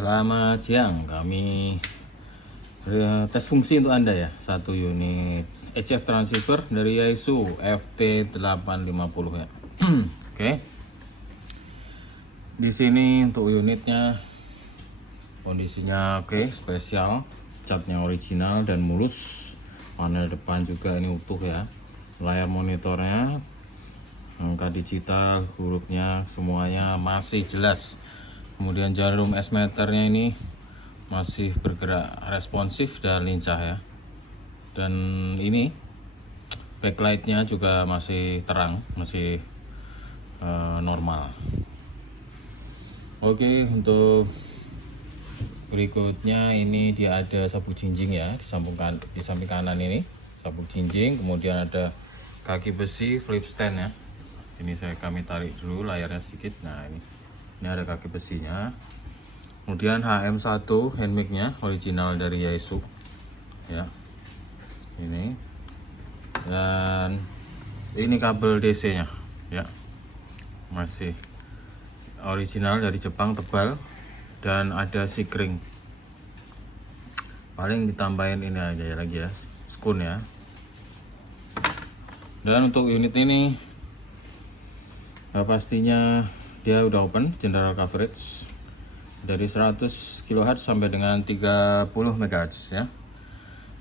Selamat siang, kami tes fungsi untuk Anda ya. Satu unit HF transceiver dari Yaesu FT850 ya. Oke. Di sini untuk unitnya kondisinya oke, spesial, catnya original dan mulus. Panel depan juga ini utuh ya. Layar monitornya, angka digital, hurufnya semuanya masih jelas. Kemudian jarum S-meternya ini masih bergerak responsif dan lincah ya. Dan ini backlightnya juga masih terang, masih normal. Oke, untuk berikutnya ini dia ada sabuk jinjing ya di samping kanan ini sabuk jinjing, kemudian ada kaki besi flip stand ya. Ini kami tarik dulu layarnya sedikit. Nah ini ada kaki besinya. Kemudian HM1 hand mic-nya original dari Yaesu ya. Ini dan ini kabel DC-nya ya, masih original dari Jepang, tebal dan ada sikring. Paling ditambahin ini aja lagi ya, skun ya. Dan untuk unit ini pastinya dia udah open general coverage dari 100 kHz sampai dengan 30 MHz ya.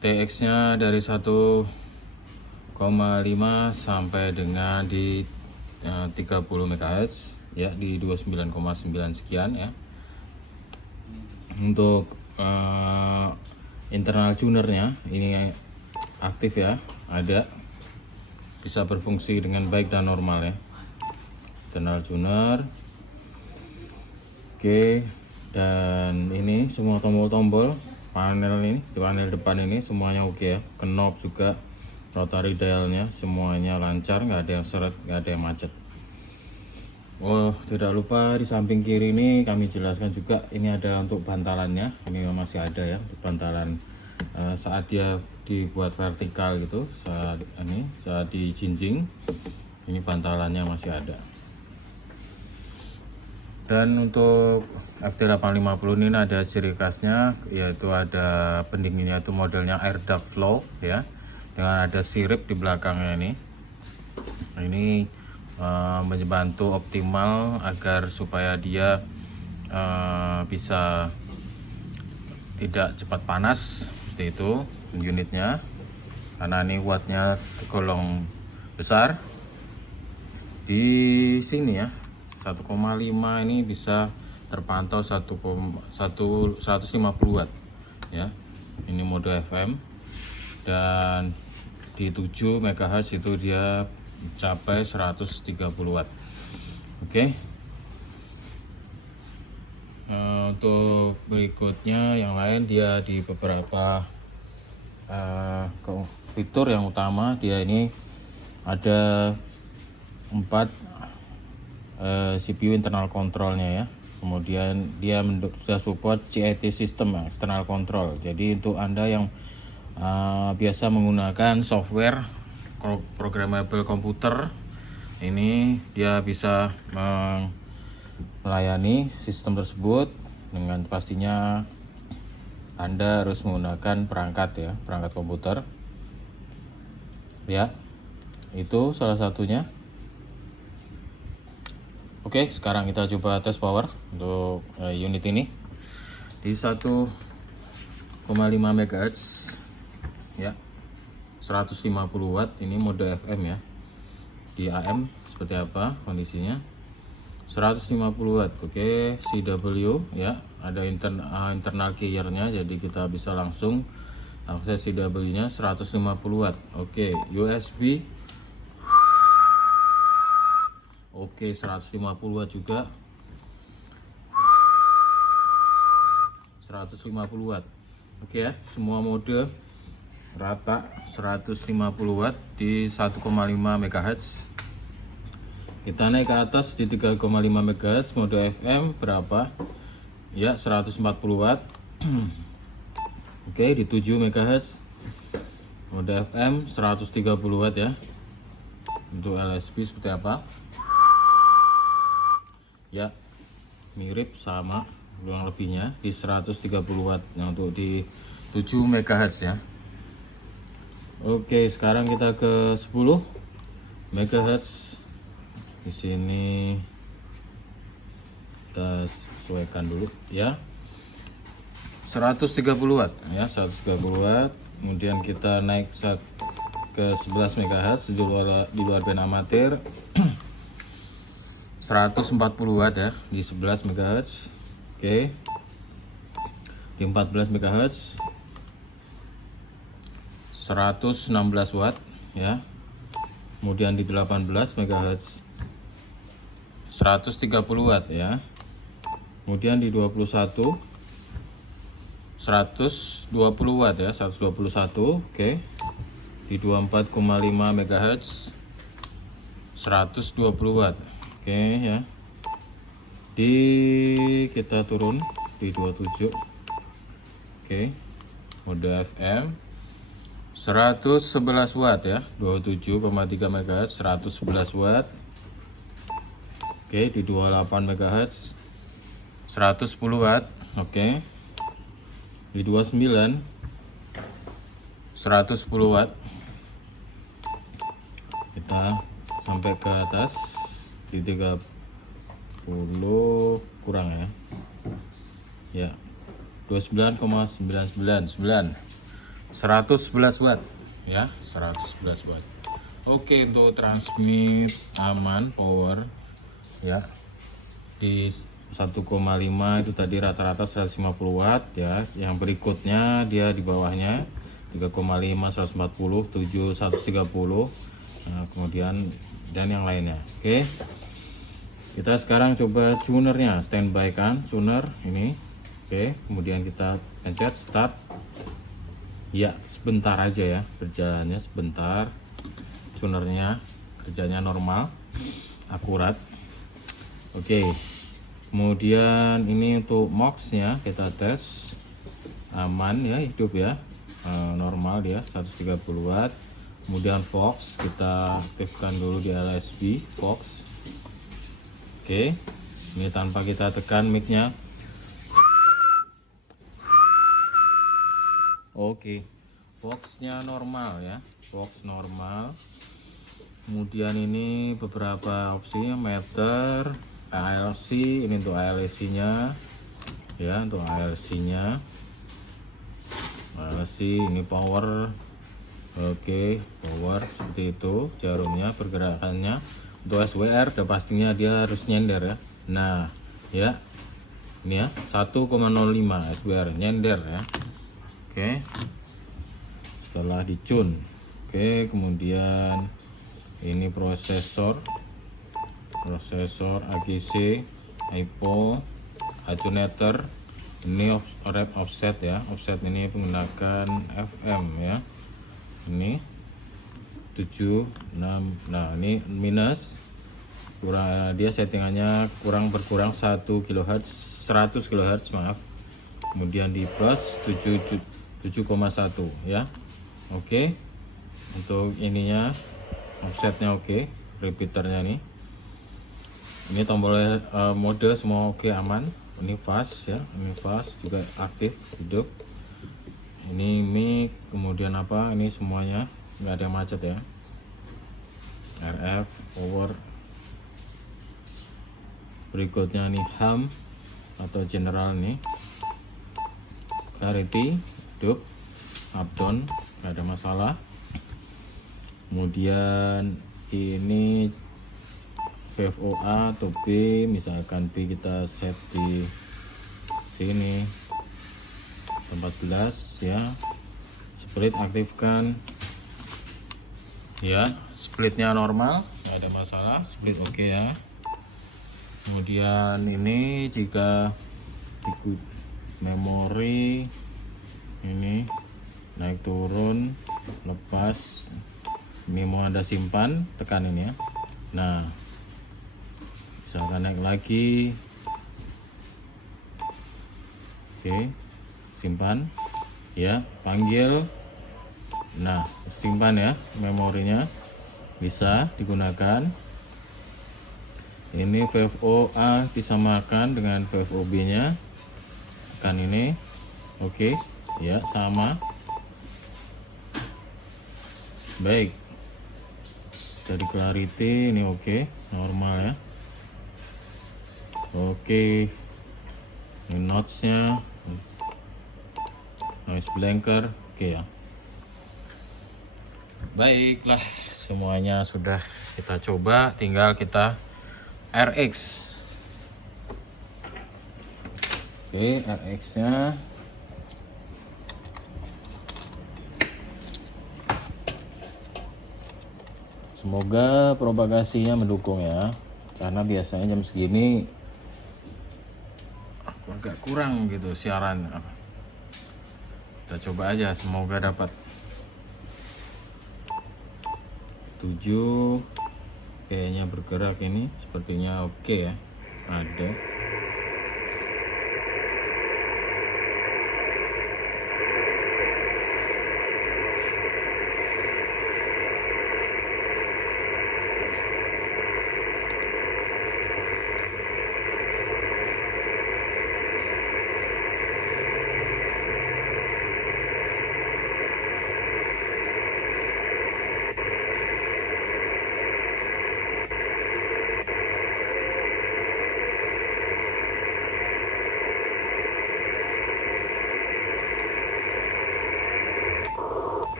TX nya dari 1,5 sampai dengan di 30 MHz ya, di 29,9 sekian ya. Untuk internal tunernya ini aktif ya, ada, bisa berfungsi dengan baik dan normal ya. Internal tuner. Oke, dan ini semua tombol-tombol panel ini, panel depan ini semuanya oke ya. Knob juga, rotary dialnya semuanya lancar, nggak ada yang seret, nggak ada yang macet. Oh, tidak lupa di samping kiri ini kami jelaskan juga, ini ada untuk bantalannya, ini masih ada ya bantalan saat dia dibuat vertikal gitu, saat dijinjing ini bantalannya masih ada. Dan untuk FT850 ini ada ciri khasnya, yaitu ada pendinginnya itu modelnya air duct flow ya, dengan ada sirip di belakangnya ini. Ini membantu optimal agar supaya dia bisa tidak cepat panas seperti itu unitnya, karena ini wattnya tergolong besar. Di sini ya 1,5 ini bisa terpantau 150 watt ya. Ini mode FM, dan di 7 MHz itu dia mencapai 130 watt. Oke. Untuk berikutnya yang lain, dia di beberapa fitur yang utama dia ini ada 4 CPU internal controlnya ya. Kemudian dia sudah support CIT system external control. Jadi untuk Anda yang biasa menggunakan software programmable komputer, ini dia bisa melayani sistem tersebut. Dengan pastinya Anda harus menggunakan perangkat komputer ya. Itu salah satunya. Oke, sekarang kita coba tes power untuk unit ini di 1,5 MHz ya, 150 watt. Ini mode FM ya. Di AM seperti apa kondisinya? 150 watt. Oke, CW ya, ada internal keyer-nya, jadi kita bisa langsung akses CW-nya 150 watt. Oke, USB. Oke, 150 watt juga. 150 watt. Oke ya, semua mode rata 150 watt di 1,5 MHz. Kita naik ke atas di 3,5 MHz mode FM berapa? Ya, 140 watt. Oke, di 7 MHz mode FM 130 watt ya. Untuk LSB seperti apa? Ya, mirip sama kurang lebihnya di 130 watt yang untuk di 7 MHz ya. Oke, sekarang kita ke 10 MHz. Di sini kita sesuaikan dulu ya. 130 watt ya, 130 watt. Kemudian kita naik ke 11 MHz di luar band amatir. 140 watt ya di 11 MHz. Oke. Di 14 MHz 116 watt ya. Kemudian di 18 MHz 130 watt ya. Kemudian di 21 120 watt ya, 121. Oke. Di 24,5 MHz 120 watt. Oke ya. Kita turun di 27. Oke. Mode FM 111 watt ya, 27,3 MHz 111 watt. Oke, di 28 MHz 110 watt. Oke. Di 29 110 watt. Kita sampai ke atas di 30 kurang ya. Ya. 29,999 111 watt ya, 111 watt. Oke, untuk transmit aman power ya. Di 1,5 itu tadi rata-rata 150 watt ya. Yang berikutnya dia di bawahnya 3,5 140, 7 130. Nah, kemudian dan yang lainnya. Oke. Kita sekarang coba tunernya, standby kan tuner ini. Oke, kemudian kita pencet start. Ya, sebentar aja ya, kerjanya sebentar. Tunernya kerjanya normal, akurat. Oke. Kemudian ini untuk MOX-nya kita tes aman ya, hidup ya, normal dia 130 watt. Kemudian Vox kita aktifkan dulu di LSB Vox. Oke, ini tanpa kita tekan mic-nya. Oke, Vox-nya normal ya, Vox normal. Kemudian ini beberapa opsinya, meter, ALC, ini untuk ALC-nya ya, untuk ALC-nya. ALC ini power. Oke, power seperti itu, jarumnya, pergerakannya. Untuk SWR udah pastinya dia harus nyender ya. Nah, ya. Ini ya, 1,05 SWR nyender ya. Oke. Setelah dicun. Oke, kemudian ini prosesor AGC, IPO, Atunator. Ini offset ya, offset ini menggunakan FM ya. Ini 76. Nah, ini minus, kurang, dia settingannya berkurang 1 kHz, 100 kHz maaf. Kemudian di plus 7,1 ya. Oke. Untuk ininya offsetnya oke, repeaternya nih. Ini tombol mode semua oke, aman. Ini fast ya, ini fast juga aktif, hidup. Ini mic, kemudian apa? Ini semuanya nggak ada macet ya. RF, power. Berikutnya nih ham atau general nih. Clarity, hidup, up down, nggak ada masalah. Kemudian ini VFOA atau B, misalkan B kita set di sini 14 ya. Split aktifkan ya, splitnya normal, nggak ada masalah, split oke ya. Kemudian ini jika ikut memori ini naik turun, lepas, ini mau Anda simpan, tekan ini ya. Nah, misalkan naik lagi, oke, simpan ya, panggil. Nah, simpan ya, memorinya bisa digunakan. Ini VFOA disamakan dengan VFOB nya tekan ini. Oke, ya sama. Baik, dari clarity ini oke, normal ya. Oke, ini notch-nya, noise blanker, oke ya. Baiklah, semuanya sudah kita coba, tinggal kita RX. Oke, RX-nya. Semoga propagasinya mendukung ya, karena biasanya jam segini agak kurang gitu siaran. Kita coba aja, semoga dapat. 7 kayaknya bergerak ini, sepertinya oke ya, ada.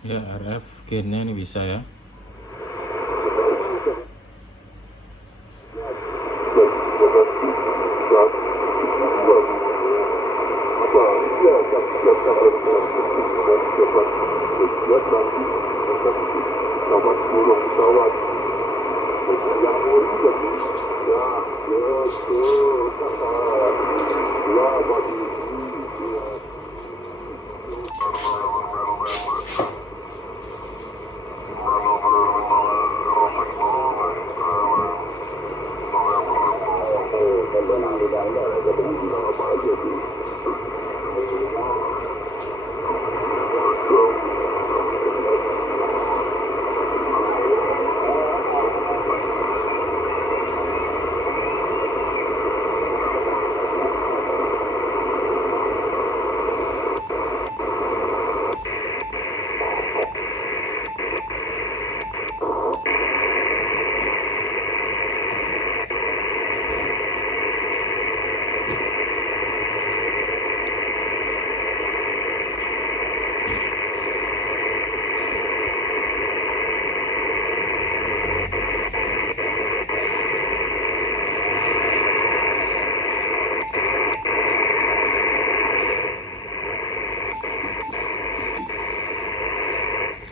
Ya, RF gainnya ini bisa ya.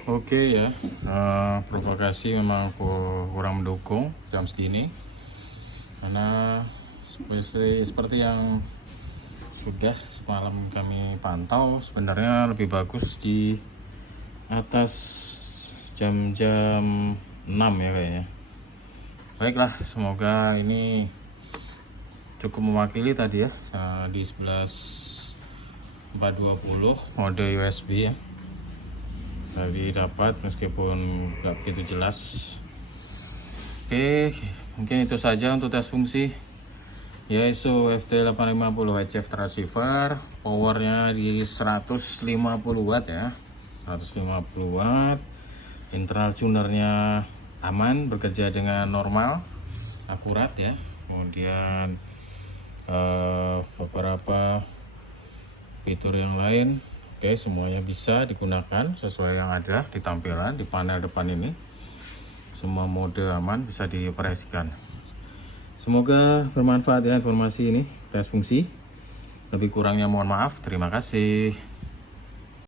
Oke ya, propagasi memang kurang mendukung jam segini, karena seperti yang sudah semalam kami pantau, sebenarnya lebih bagus di atas jam-jam 6 ya kayaknya. Baiklah, semoga ini cukup mewakili tadi ya, di 11420 mode USB ya. Tadi dapat meskipun nggak begitu jelas. Oke, mungkin itu saja untuk tes fungsi Yaesu FT850 HF transceiver. Powernya di 150 watt ya, 150 watt. Internal tunernya aman, bekerja dengan normal. akurat ya. Kemudian beberapa fitur yang lain, oke, semuanya bisa digunakan sesuai yang ada di tampilan di panel depan ini. Semua mode aman bisa dioperasikan. Semoga bermanfaat ya informasi ini tes fungsi. Lebih kurangnya mohon maaf. Terima kasih.